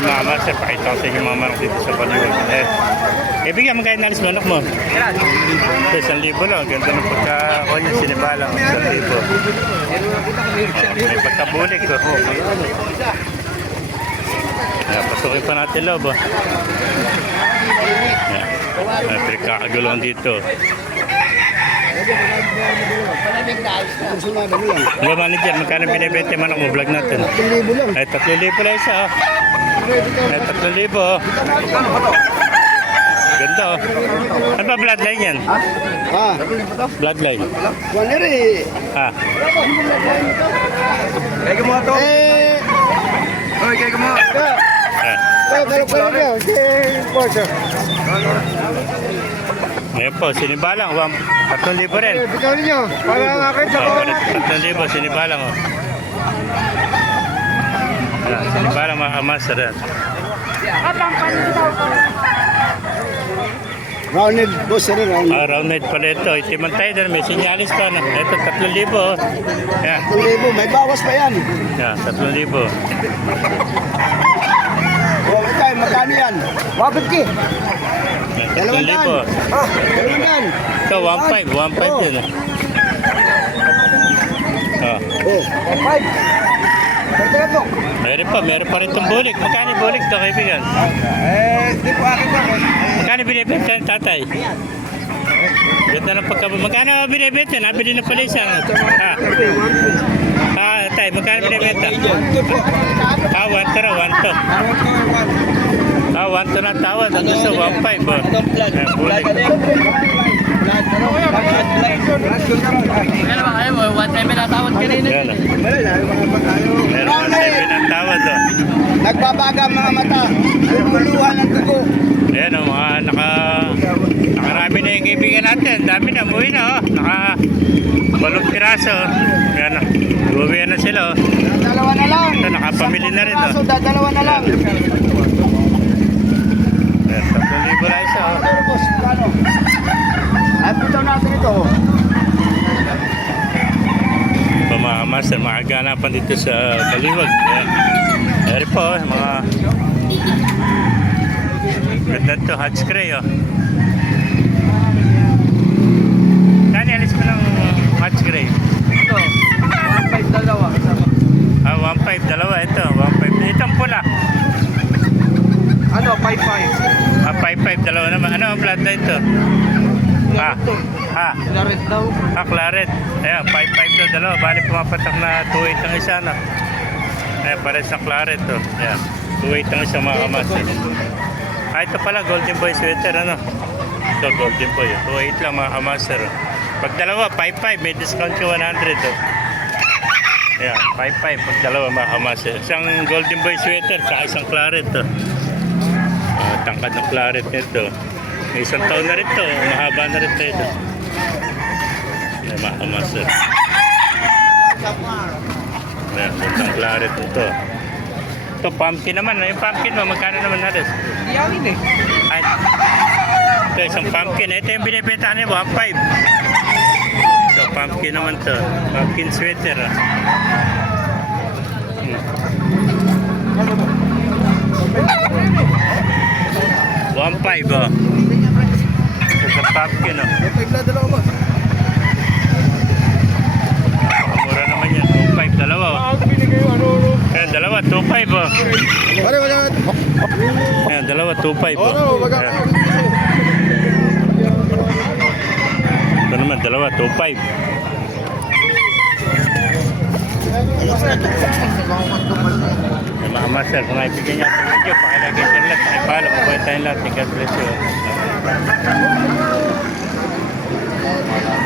morning mga master. Pakita ko sa inyo mga manok dito sa Baliwag. Bigyan mo kayo nalis manok mo. 1,000 lang. Ganda ng pagkakuha niya. Sinibalang 1,000. May pagkabulik ko. Pasukin pa natin loob. Pinagkakagulong dito. Hello manager, magkano binibente manok mo? Vlog natin. 3,000 lang. Ay, 3,000 lang isa. Ay, 3,000. Ganda oh. Ano ba bloodline yan? Ah, Bloodline. Waneri. Ah. Kaya mo to. Oy, kaya mo. Ah. Ngayon po, sinibalang. 3,000 rin. Bitaw niyo. Para nakita ko. 3,000, sinibalang oh. Sinibalang mga master yan. Rounded, boss, sir, rounded. Roundhead pala ito. Itimantay din. May sinyalis pa. No? Ito, 3,000 oh. Yan. 2,000, may bawas pa yan. Yan, 3,000. O, ito, magkano yan? 150. 3,000. Ah, 2,000. Ito, 1,500 din. Oh. Oh, 1,500. Pagkano? Meron pa rin itong bulik. Magkano yung bulik ito, kaibigan? Di po akin ba? Magkano binibenta ng tatay? Ganda ng magkano binibenta? Nabili na pala isang. Tay, magkano binibenta? 1 to raw, 1 to. 1 to na tawad. Ang gusto, 1,500. Bulik. Ano ba kayo mo? 1,700 na tawad kanina. Yan. Meron 1,700 ang tawad. Nagbabaga ang mga mata. Naguluhan ng dugo. Ayan o, mga nakarami na yung kaibigan natin. Dami na, umuwi na o. 8 piraso. Ayan o, uuwi na sila o. Dalawa na lang. Ito, nakapamili na rin o. Dalawa na lang. Ayan, 3,000 lang isa o. Pero boss, ano? Ay, putaw natin ito. Ito mga master, makaganapan dito sa Baliwag. Ayan. Ayan po, mga ganda ito, hatch cray o. Kani, alis mo ng hatch cray? Ito, 1,500 dalawa. 1,500 dalawa ito, 1,500. Itong pula. Ano, 5,500. 5,500 dalawa naman. Ano ang bloodline ito? Claret daw. Claret. Ayan, 5,500 daw dalawa. Bali pumapatak na 2,800 ang isa, no? Ayan, pares na claret to. Ayan, 2,800 ang isa mga kamasin. Ito pala, Golden Boy sweater, ano? Ito, Golden Boy. 2,800 lang mga kamaser. Pag dalawa, 5,500. May discount ka 100, oh. Ayan, 5,500 pag dalawa mga kamaser. Isang Golden Boy sweater, tsaka isang claret, to. Tangkad ng claret nito. May isang taon na rin to. Mahaba na rin tayo. Ayan, mga kamaser. Ayan, isang claret ito. Ito, pumpkin naman. Yung pumpkin mo, magkano naman natin? Iyawin eh. Ay, ito, isang pumpkin. Ito yung binibenta niya, 1,500. Ito, pumpkin naman to. Pumpkin sweater. 1,500 oh. Ito, pumpkin oh. Mura naman yan. 2,500 dalawa oh. Ayan, dalawa, 2,500 oh. Ayan, dalawa, 2,500 oh. Ayan. Ito naman, dalawa, 2,500. Mga master, kung ibigyan niya ito video, pakilagay sa lahat, pakipalo, mabuhay tayong lahat. God bless you.